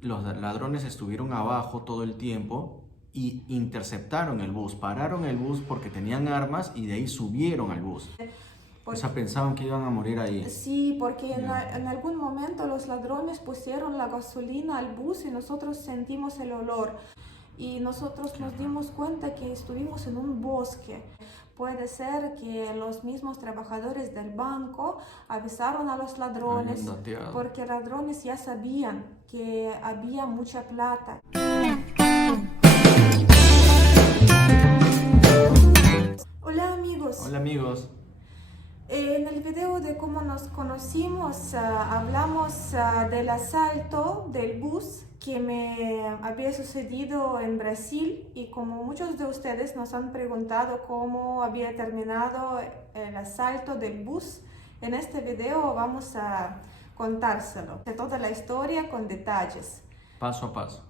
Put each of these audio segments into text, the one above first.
los ladrones estuvieron abajo todo el tiempo y interceptaron el bus, pararon el bus porque tenían armas y de ahí subieron al bus. O sea, pensaban que iban a morir ahí. Sí, porque Ya. en algún momento los ladrones pusieron la gasolina al bus y nosotros sentimos el olor. Y nosotros nos dimos cuenta que estuvimos en un bosque. Puede ser que los mismos trabajadores del banco avisaron a los ladrones, Habían dateado. porque ladrones ya sabían que había mucha plata. Hola amigos. Hola amigos. En el video de cómo nos conocimos, hablamos del asalto del bus que me había sucedido en Brasil, y como muchos de ustedes nos han preguntado cómo había terminado el asalto del bus, en este video vamos a contárselo, de toda la historia con detalles. Paso a paso.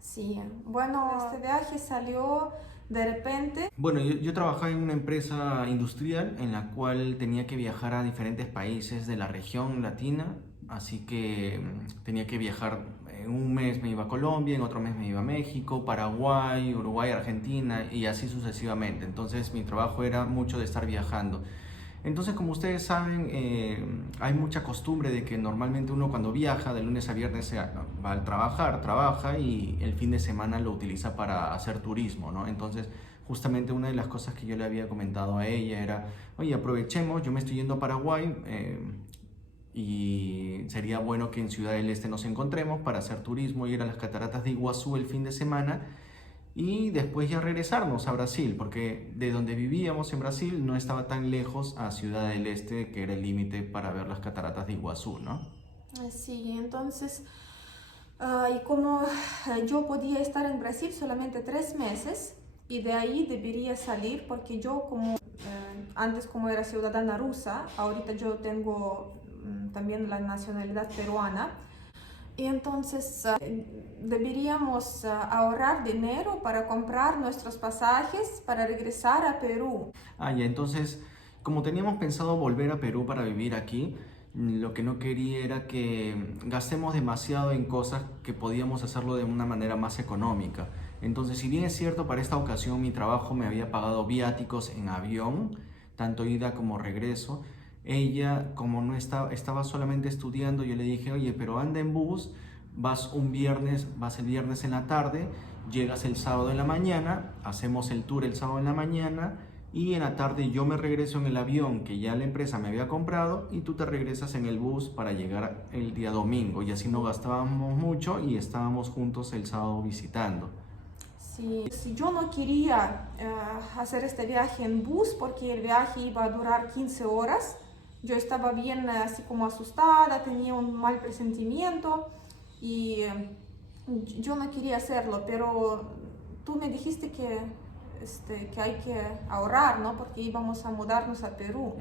Sí, bueno, este viaje salió de repente. Bueno, yo trabajaba en una empresa industrial en la cual tenía que viajar a diferentes países de la región latina, así que tenía que viajar. En un mes me iba a Colombia, en otro mes me iba a México, Paraguay, Uruguay, Argentina y así sucesivamente. Entonces mi trabajo era mucho de estar viajando. Entonces, como ustedes saben, hay mucha costumbre de que normalmente uno cuando viaja de lunes a viernes va al trabajar, trabaja y el fin de semana lo utiliza para hacer turismo, ¿no? Entonces, justamente una de las cosas que yo le había comentado a ella era, oye, aprovechemos, yo me estoy yendo a Paraguay y sería bueno que en Ciudad del Este nos encontremos para hacer turismo, ir a las cataratas de Iguazú el fin de semana y después ya regresarnos a Brasil, porque de donde vivíamos en Brasil no estaba tan lejos a Ciudad del Este, que era el límite para ver las cataratas de Iguazú, ¿no? Sí, entonces, y como yo podía estar en Brasil solamente 3 meses, y de ahí debería salir, porque yo como antes como era ciudadana rusa, ahorita yo tengo también la nacionalidad peruana, y entonces deberíamos ahorrar dinero para comprar nuestros pasajes para regresar a Perú. Ah, ya, entonces, como teníamos pensado volver a Perú para vivir aquí, lo que no quería era que gastemos demasiado en cosas que podíamos hacerlo de una manera más económica. Entonces, si bien es cierto, para esta ocasión mi trabajo me había pagado viáticos en avión, tanto ida como regreso, ella, como no estaba solamente estudiando, yo le dije, oye, pero anda en bus, vas el viernes en la tarde, llegas el sábado en la mañana, hacemos el tour el sábado en la mañana y en la tarde yo me regreso en el avión que ya la empresa me había comprado y tú te regresas en el bus para llegar el día domingo, y así no gastábamos mucho y estábamos juntos el sábado visitando. Sí, si yo no quería hacer este viaje en bus porque el viaje iba a durar 15 horas, yo estaba bien así como asustada, tenía un mal presentimiento y yo no quería hacerlo, pero tú me dijiste que hay que ahorrar, ¿no? Porque íbamos a mudarnos a Perú.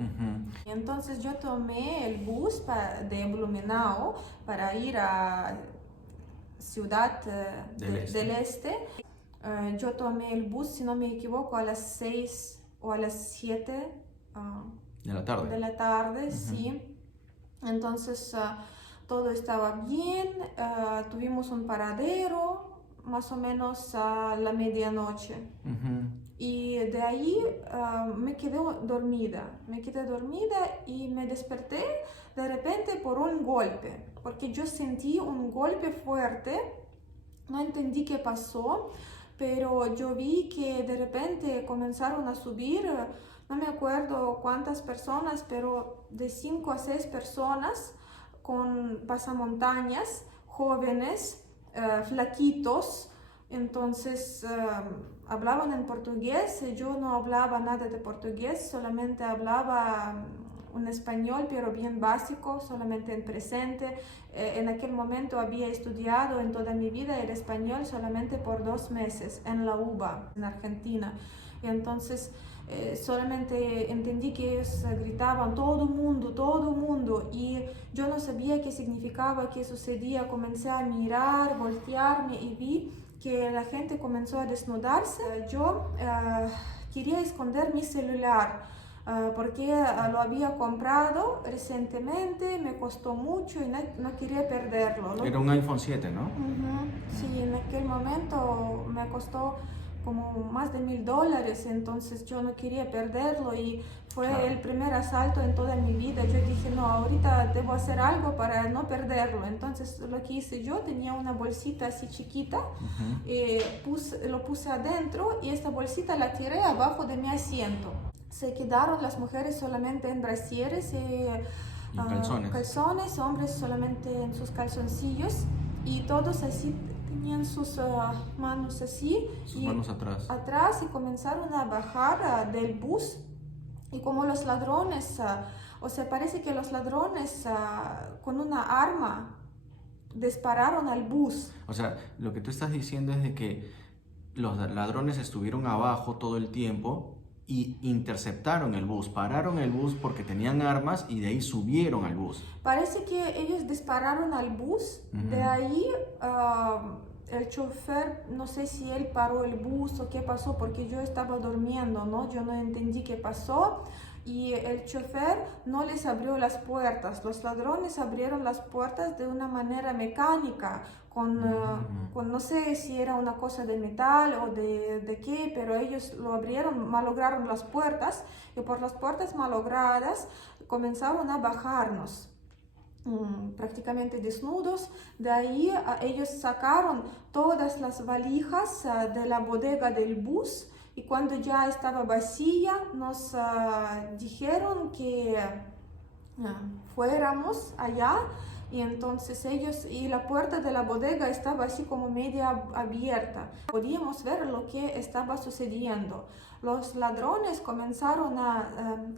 Entonces yo tomé el bus de Blumenau para ir a Ciudad del Este. Yo tomé el bus, si no me equivoco, a las 6 o a las 7 De la tarde. de la tarde, sí. Entonces todo estaba bien, tuvimos un paradero más o menos a la medianoche. Y de ahí me quedé dormida y me desperté de repente por un golpe, porque yo sentí un golpe fuerte, no entendí qué pasó, pero yo vi que de repente comenzaron a subir, no me acuerdo cuántas personas, pero de 5 a 6 personas con pasamontañas, jóvenes, flaquitos. Entonces hablaban en portugués, yo no hablaba nada de portugués, solamente hablaba un español, pero bien básico, solamente en presente. En aquel momento había estudiado en toda mi vida el español solamente por 2 meses en la UBA, en Argentina. Y entonces solamente entendí que ellos gritaban todo mundo, y yo no sabía qué significaba, qué sucedía. Comencé a mirar, voltearme y vi que la gente comenzó a desnudarse. Yo quería esconder mi celular. porque lo había comprado recientemente, me costó mucho y no quería perderlo. Era un iPhone 7, ¿no? Sí, en aquel momento me costó como más de $1000, entonces yo no quería perderlo y fue Claro. el primer asalto en toda mi vida. Yo dije, no, ahorita debo hacer algo para no perderlo. Entonces lo que hice yo, tenía una bolsita así chiquita, lo puse adentro y esta bolsita la tiré abajo de mi asiento. Se quedaron las mujeres solamente en brasieres y calzones, hombres solamente en sus calzoncillos y todos así tenían sus manos así, manos atrás y comenzaron a bajar del bus. Y como los ladrones, o sea, parece que los ladrones con una arma dispararon al bus. O sea, lo que tú estás diciendo es de que los ladrones estuvieron abajo todo el tiempo y interceptaron el bus, pararon el bus porque tenían armas y de ahí subieron al bus. Parece que ellos dispararon al bus, de ahí el chofer, no sé si él paró el bus o qué pasó, porque yo estaba durmiendo, ¿no? Yo no entendí qué pasó y el chofer no les abrió las puertas. Los ladrones abrieron las puertas de una manera mecánica, con no sé si era una cosa de metal o de qué, pero ellos lo abrieron, malograron las puertas y por las puertas malogradas comenzaron a bajarnos. Prácticamente desnudos. De ahí ellos sacaron todas las valijas de la bodega del bus y cuando ya estaba vacía nos dijeron que fuéramos allá y entonces y la puerta de la bodega estaba así como media abierta. Podíamos ver lo que estaba sucediendo. Los ladrones comenzaron a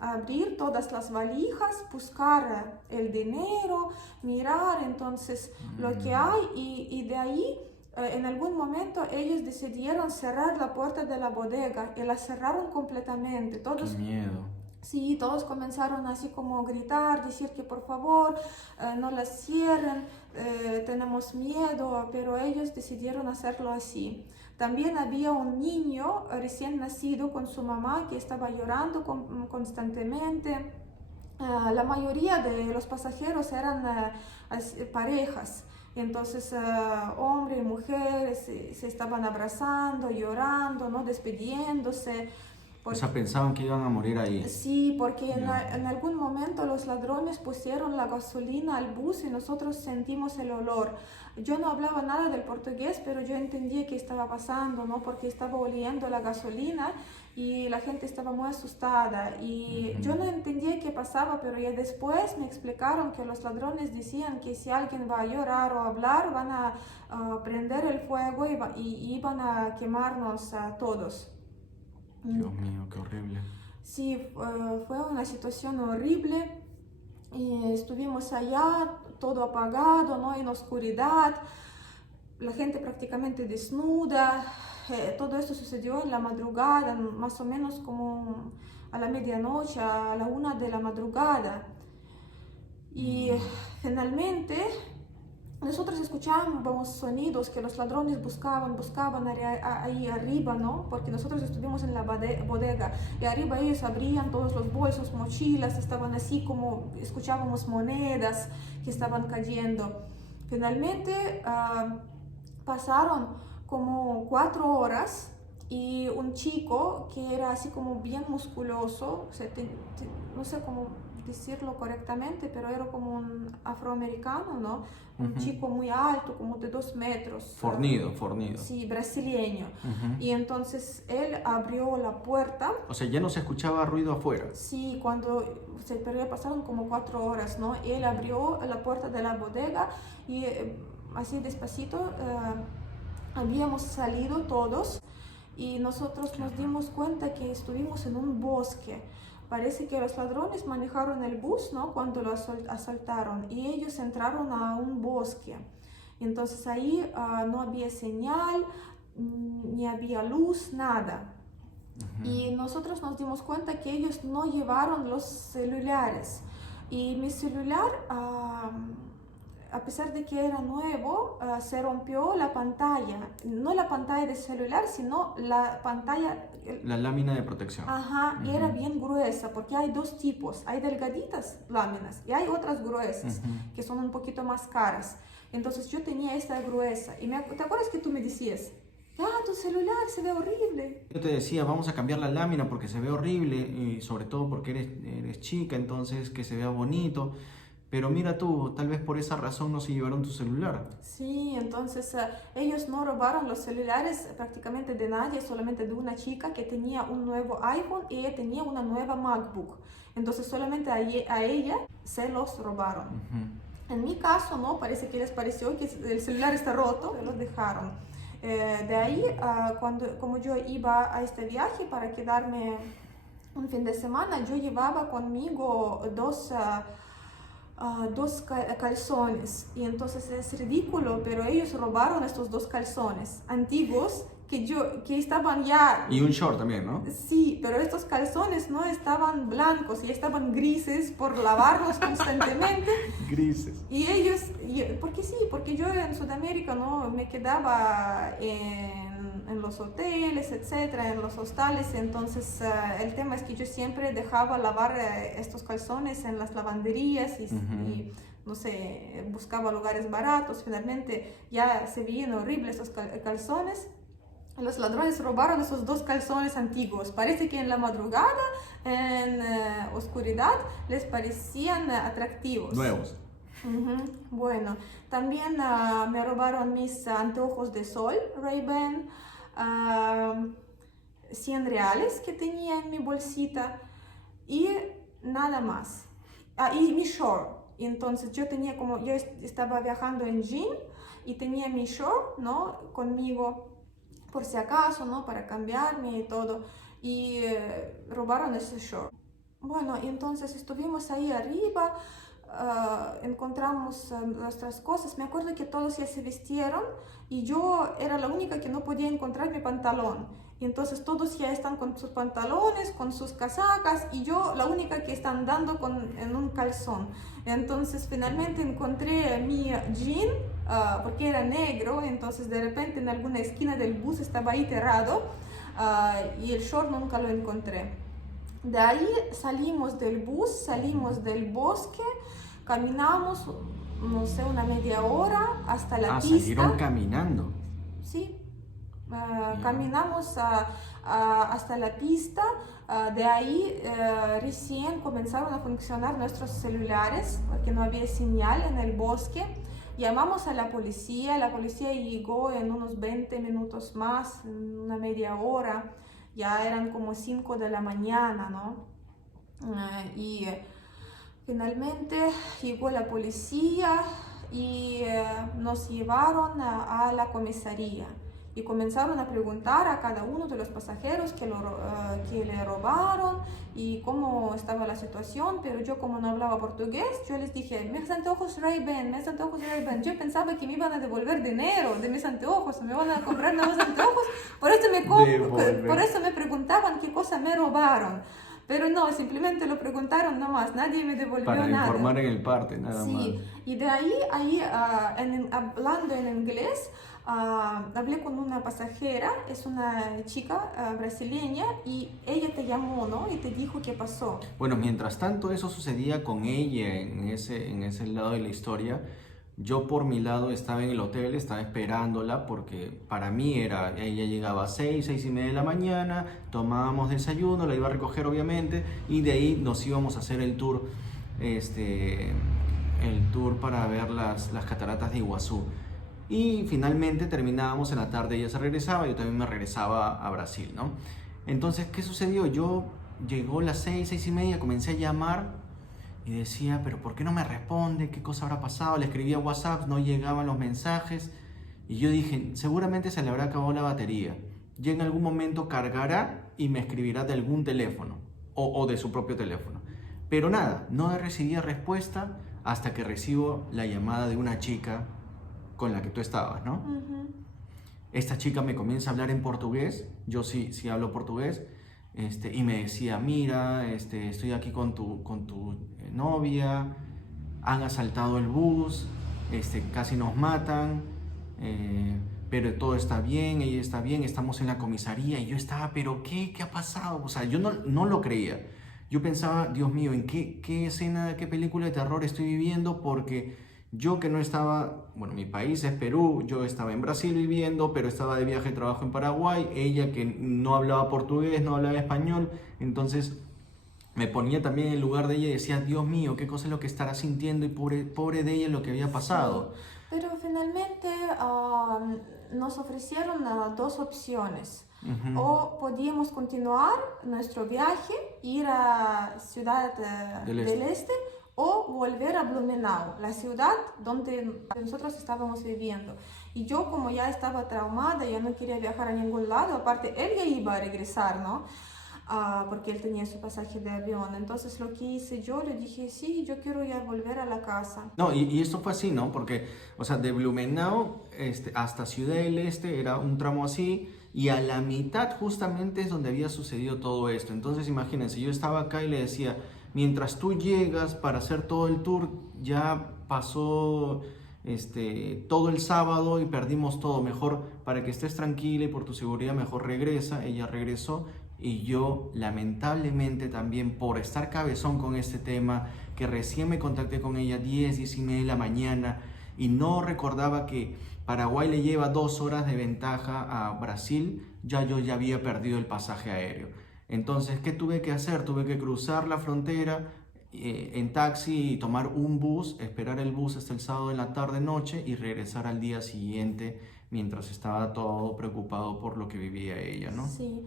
abrir todas las valijas, buscar el dinero, mirar entonces lo que hay y de ahí en algún momento ellos decidieron cerrar la puerta de la bodega y la cerraron completamente. Todos, ¡qué miedo! Sí, todos comenzaron así como a gritar, decir que por favor no las cierren, tenemos miedo, pero ellos decidieron hacerlo así. También había un niño recién nacido con su mamá que estaba llorando constantemente. La mayoría de los pasajeros eran parejas. Entonces, hombre y mujer se estaban abrazando, llorando, ¿no? Despidiéndose. O sea, pensaban que iban a morir ahí. Sí, porque en algún momento los ladrones pusieron la gasolina al bus y nosotros sentimos el olor. Yo no hablaba nada del portugués, pero yo entendía qué estaba pasando, ¿no? Porque estaba oliendo la gasolina y la gente estaba muy asustada. Y yo no entendía qué pasaba, pero ya después me explicaron que los ladrones decían que si alguien va a llorar o a hablar, van a prender el fuego y van a quemarnos a todos. Dios mío, qué horrible. Sí, fue una situación horrible y estuvimos allá, todo apagado, ¿no? En oscuridad, la gente prácticamente desnuda. Todo esto sucedió en la madrugada, más o menos como a la medianoche, a la 1 de la madrugada. Y finalmente nosotros escuchábamos sonidos que los ladrones buscaban ahí arriba, ¿no? Porque nosotros estuvimos en la bodega y arriba ellos abrían todos los bolsos, mochilas, estaban así como escuchábamos monedas que estaban cayendo. Finalmente pasaron como 4 horas y un chico que era así como bien musculoso, o sea, no sé cómo decirlo correctamente, pero era como un afroamericano, ¿no? Un chico muy alto, como de 2 metros. Fornido. Sí, brasileño. Y entonces él abrió la puerta. O sea, ya no se escuchaba ruido afuera. Sí, pero ya pasaron como 4 horas, ¿no? Él abrió la puerta de la bodega y así despacito habíamos salido todos y nosotros nos dimos cuenta que estuvimos en un bosque. Parece que los ladrones manejaron el bus, ¿no? Cuando lo asaltaron y ellos entraron a un bosque. Entonces ahí no había señal, ni había luz, nada. Y nosotros nos dimos cuenta que ellos no llevaron los celulares. Y mi celular a pesar de que era nuevo, se rompió la pantalla. No la pantalla del celular, sino la pantalla... La lámina de protección. Ajá, y era bien gruesa, porque hay dos tipos. Hay delgaditas láminas y hay otras gruesas, que son un poquito más caras. Entonces yo tenía esta gruesa. Y ¿te acuerdas que tú me decías? Ah, tu celular se ve horrible. Yo te decía, vamos a cambiar la lámina porque se ve horrible, y sobre todo porque eres chica, entonces que se vea bonito. Pero mira tú, tal vez por esa razón no se llevaron tu celular. Sí, entonces ellos no robaron los celulares prácticamente de nadie, solamente de una chica que tenía un nuevo iPhone y ella tenía una nueva MacBook. Entonces solamente a ella se los robaron. En mi caso, no, parece que les pareció que el celular está roto, los dejaron. De ahí, como yo iba a este viaje para quedarme un fin de semana, yo llevaba conmigo dos calzones, y entonces es ridículo, pero ellos robaron estos dos calzones antiguos que estaban ya... Y un short también, ¿no? Sí, pero estos calzones no estaban blancos, ya estaban grises por lavarlos constantemente. Grises. Y ellos, porque sí, porque yo en Sudamérica no me quedaba en los hoteles, etcétera, en los hostales, entonces el tema es que yo siempre dejaba lavar estos calzones en las lavanderías y no sé, buscaba lugares baratos. Finalmente ya se veían horribles estos calzones. Los ladrones robaron esos dos calzones antiguos. Parece que en la madrugada, en oscuridad, les parecían atractivos. Nuevos. Bueno, también me robaron mis anteojos de sol, Ray-Ban, 100 reales que tenía en mi bolsita y nada más. Y mi short. Entonces yo estaba viajando en jean y tenía mi short, ¿no?, conmigo por si acaso, ¿no?, para cambiarme y todo. Y robaron ese short. Bueno, entonces estuvimos ahí arriba. Encontramos nuestras cosas. Me acuerdo que todos ya se vistieron y yo era la única que no podía encontrar mi pantalón. Y entonces todos ya están con sus pantalones, con sus casacas, y yo la única que está andando en un calzón. Entonces finalmente encontré mi jean, porque era negro. Entonces de repente en alguna esquina del bus estaba ahí tirado, y el short nunca lo encontré. De ahí salimos del bus, salimos del bosque, caminamos, no sé, una media hora hasta la pista. Salieron caminando. Sí, caminamos hasta la pista. De ahí recién comenzaron a funcionar nuestros celulares, porque no había señal en el bosque. Llamamos a la policía llegó en unos 20 minutos más, en una media hora. Ya eran como 5 de la mañana, ¿no? Y finalmente llegó la policía y nos llevaron a la comisaría. Y comenzaron a preguntar a cada uno de los pasajeros que le robaron y cómo estaba la situación. Pero yo, como no hablaba portugués, yo les dije, mis anteojos Ray-Ban, mis anteojos Ray-Ban. Yo pensaba que me iban a devolver dinero de mis anteojos, me iban a comprar nuevos anteojos. Por eso me preguntaban qué cosa me robaron. Pero no, simplemente lo preguntaron nomás, nadie me devolvió nada. Para informar en el parte, nada más. Sí, y de ahí hablando en inglés, hablé con una pasajera, es una chica brasileña, y ella te llamó, ¿no?, y te dijo qué pasó. Bueno, mientras tanto eso sucedía con ella en ese lado de la historia, yo por mi lado estaba en el hotel, estaba esperándola, porque para mí ella llegaba a 6:30 de la mañana, tomábamos desayuno, la iba a recoger obviamente, y de ahí nos íbamos a hacer el tour para ver las cataratas de Iguazú. Y finalmente terminábamos en la tarde, ella se regresaba, yo también me regresaba a Brasil, ¿no? Entonces, ¿qué sucedió? Llegó las 6:30, comencé a llamar y decía, pero ¿por qué no me responde? ¿Qué cosa habrá pasado? Le escribía WhatsApp, no llegaban los mensajes, y yo dije, seguramente se le habrá acabado la batería. Ya en algún momento cargará y me escribirá de algún teléfono o de su propio teléfono. Pero nada, no recibía respuesta hasta que recibo la llamada de una chica con la que tú estabas, ¿no? Esta chica me comienza a hablar en portugués, yo sí hablo portugués, y me decía, mira, estoy aquí con tu novia, han asaltado el bus, casi nos matan, pero todo está bien, ella está bien, estamos en la comisaría. Y yo estaba, pero ¿qué ha pasado? O sea, yo no lo creía. Yo pensaba, Dios mío, ¿en qué escena, qué película de terror estoy viviendo? Porque yo que no estaba, bueno, mi país es Perú, yo estaba en Brasil viviendo, pero estaba de viaje de trabajo en Paraguay, ella que no hablaba portugués, no hablaba español, entonces me ponía también en el lugar de ella y decía, Dios mío, qué cosa es lo que estará sintiendo y pobre de ella lo que había Sí, pasado. pero finalmente nos ofrecieron dos opciones. Ujú. O podíamos continuar nuestro viaje, ir a Ciudad Del del Este. Este o volver a Blumenau, la ciudad donde nosotros estábamos viviendo. Y yo como ya estaba traumada, ya no quería viajar a ningún lado, aparte él ya iba a regresar, ¿no? Porque él tenía su pasaje de avión. Entonces lo que hice yo, le dije, sí, yo quiero ya volver a la casa. No, y esto fue así, ¿no? Porque, o sea, de Blumenau hasta Ciudad del Este era un tramo así, y a la mitad justamente es donde había sucedido todo esto. Entonces, imagínense, yo estaba acá y le decía, mientras tú llegas para hacer todo el tour, ya pasó todo el sábado y perdimos todo. Mejor, para que estés tranquila y por tu seguridad, mejor regresa. Ella regresó y yo, lamentablemente también, por estar cabezón con este tema, que recién me contacté con ella 10:30 de la mañana y no recordaba que Paraguay le lleva 2 horas de ventaja a Brasil, yo ya había perdido el pasaje aéreo. Entonces, ¿qué tuve que hacer? Tuve que cruzar la frontera en taxi y tomar un bus, esperar el bus hasta el sábado en la tarde-noche y regresar al día siguiente mientras estaba todo preocupado por lo que vivía ella, ¿no? Sí.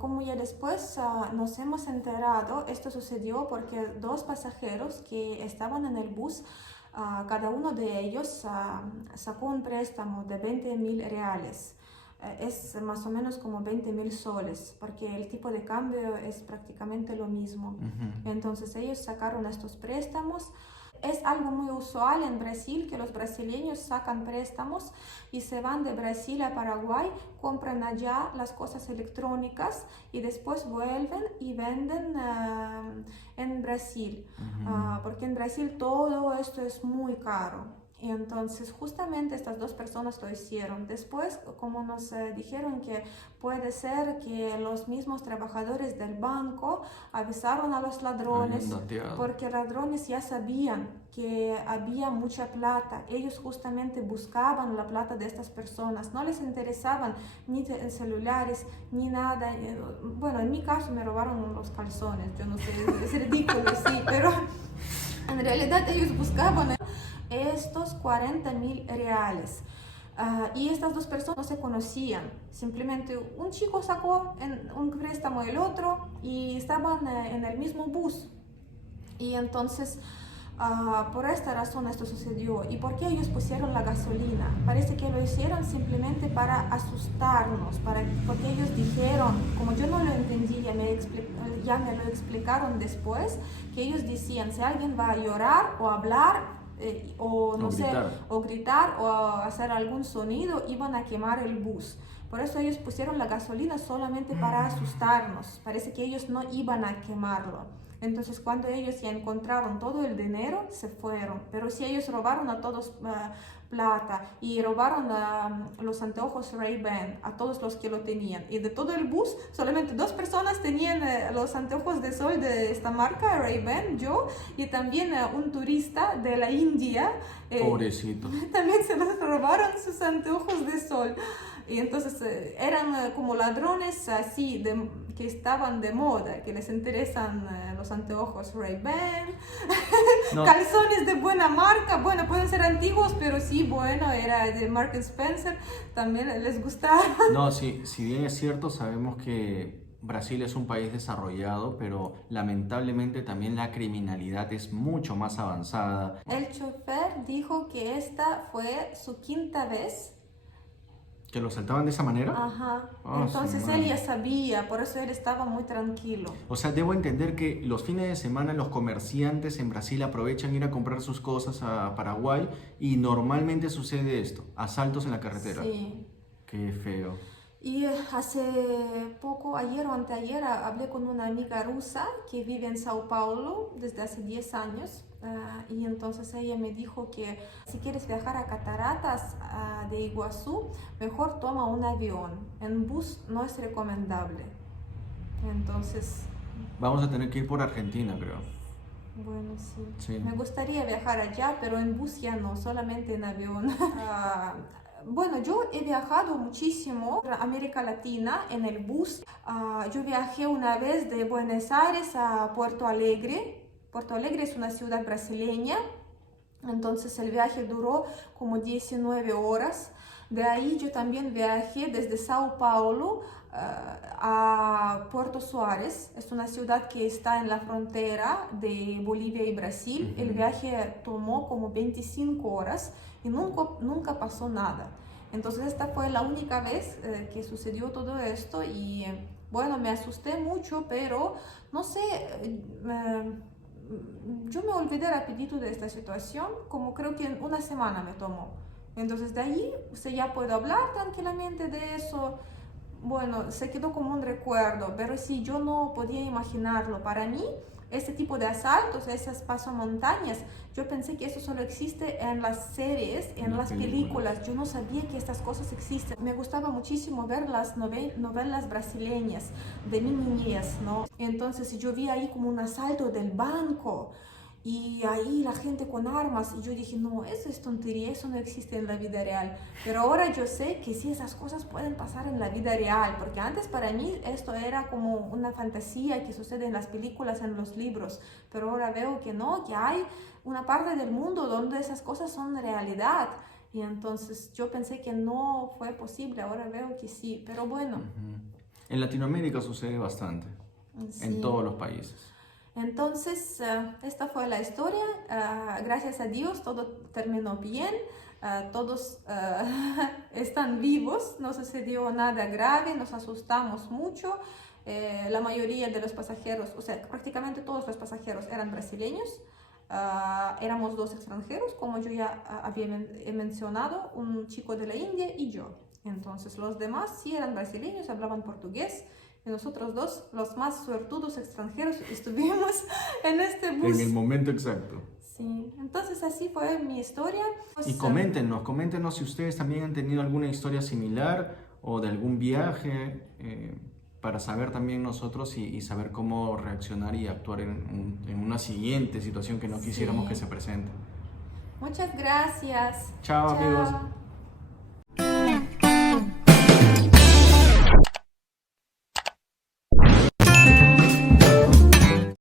Como ya después nos hemos enterado, esto sucedió porque dos pasajeros que estaban en el bus, cada uno de ellos sacó un préstamo de 20.000 reales. Es más o menos como 20.000 soles, porque el tipo de cambio es prácticamente lo mismo. Ujú. Entonces ellos sacaron estos préstamos. Es algo muy usual en Brasil que los brasileños sacan préstamos y se van de Brasil a Paraguay, compran allá las cosas electrónicas y después vuelven y venden en Brasil, porque en Brasil todo esto es muy caro. Y entonces justamente estas dos personas lo hicieron. Después, como nos dijeron que puede ser que los mismos trabajadores del banco avisaron a los Habían ladrones, dateado. porque ladrones ya sabían que había mucha plata. Ellos justamente buscaban la plata de estas personas. No les interesaban ni celulares ni nada. Bueno, en mi caso me robaron los calzones. Yo no sé, es ridículo, sí, pero en realidad ellos buscaban estos 40.000 reales. Y estas dos personas no se conocían, simplemente un chico sacó un préstamo el otro y estaban en el mismo bus. Y entonces, por esta razón esto sucedió. ¿Y por qué ellos pusieron la gasolina? Parece que lo hicieron simplemente para asustarnos, porque ellos dijeron, como yo no lo entendí, ya me lo explicaron después, que ellos decían, si alguien va a llorar o hablar, o no sé, o gritar o hacer algún sonido, iban a quemar el bus. Por eso ellos pusieron la gasolina solamente para asustarnos. Parece que ellos no iban a quemarlo. Entonces cuando ellos ya encontraron todo el dinero, se fueron. Pero si ellos robaron a todos plata y robaron los anteojos Ray-Ban a todos los que lo tenían. Y de todo el bus, solamente dos personas tenían los anteojos de sol de esta marca Ray-Ban, yo y también un turista de la India. Pobrecito. También se los robaron sus anteojos de sol. Y entonces eran como ladrones así, que estaban de moda, que les interesan los anteojos Ray-Ban, No, calzones de buena marca, bueno, pueden ser antiguos, pero sí, bueno, era de Marks Spencer, también les gustaba. no, sí, si bien es cierto, sabemos que Brasil es un país desarrollado, pero lamentablemente también la criminalidad es mucho más avanzada. El chofer dijo que esta fue su quinta vez. ¿Que lo saltaban de esa manera? Ajá, Ah, su entonces él madre. ya sabía, por eso él estaba muy tranquilo. O sea, debo entender que los fines de semana los comerciantes en Brasil aprovechan ir a comprar sus cosas a Paraguay y normalmente sucede esto, asaltos en la carretera. Sí. Qué feo. Y hace poco, ayer o anteayer, hablé con una amiga rusa que vive en Sao Paulo desde hace 10 años Y entonces ella me dijo que si quieres viajar a Cataratas de Iguazú, mejor toma un avión. En bus no es recomendable. Entonces... Vamos a tener que ir por Argentina, creo. Bueno, sí. Sí. Me gustaría viajar allá, pero en bus ya no, solamente en avión. Bueno, yo he viajado muchísimo a América Latina en el bus. Yo viajé una vez de Buenos Aires a Puerto Alegre. Puerto Alegre es una ciudad brasileña, entonces el viaje duró como 19 horas. De ahí yo también viajé desde Sao Paulo a Puerto Suárez. Es una ciudad que está en la frontera de Bolivia y Brasil. El viaje tomó como 25 horas y nunca pasó nada. Entonces esta fue la única vez que sucedió todo esto y bueno, me asusté mucho, pero no sé, yo me olvidé rapidito de esta situación, como creo que en una semana me tomó. Entonces de ahí ya puedo hablar tranquilamente de eso. Bueno, se quedó como un recuerdo, pero sí, yo no podía imaginarlo. Para mí, este tipo de asaltos, esas pasamontañas, yo pensé que eso solo existe en las series, en las películas. Yo no sabía que estas cosas existen. Me gustaba muchísimo ver las novelas brasileñas de mi niñez, ¿no? Entonces yo vi ahí como un asalto del banco y ahí la gente con armas y yo dije, no, eso es tontería, eso no existe en la vida real. Pero ahora yo sé que sí, esas cosas pueden pasar en la vida real, porque antes para mí esto era como una fantasía que sucede en las películas, en los libros, pero ahora veo que no, que hay una parte del mundo donde esas cosas son realidad. Y entonces yo pensé que no fue posible, ahora veo que sí, pero bueno. En Latinoamérica sucede bastante, Sí. en todos los países. Entonces, esta fue la historia. Gracias a Dios todo terminó bien. Todos están vivos, no sucedió nada grave, nos asustamos mucho. La mayoría de los pasajeros, o sea, prácticamente todos los pasajeros eran brasileños. Éramos dos extranjeros, como yo ya había mencionado, un chico de la India y yo. Entonces los demás sí eran brasileños, hablaban portugués. Y nosotros dos, los más suertudos extranjeros, estuvimos en este bus. En el momento exacto. Sí, entonces así fue mi historia. Y coméntenos si ustedes también han tenido alguna historia similar o de algún viaje, para saber también nosotros y saber cómo reaccionar y actuar en una siguiente situación que no quisiéramos que se presente. Muchas gracias. Chao, amigos.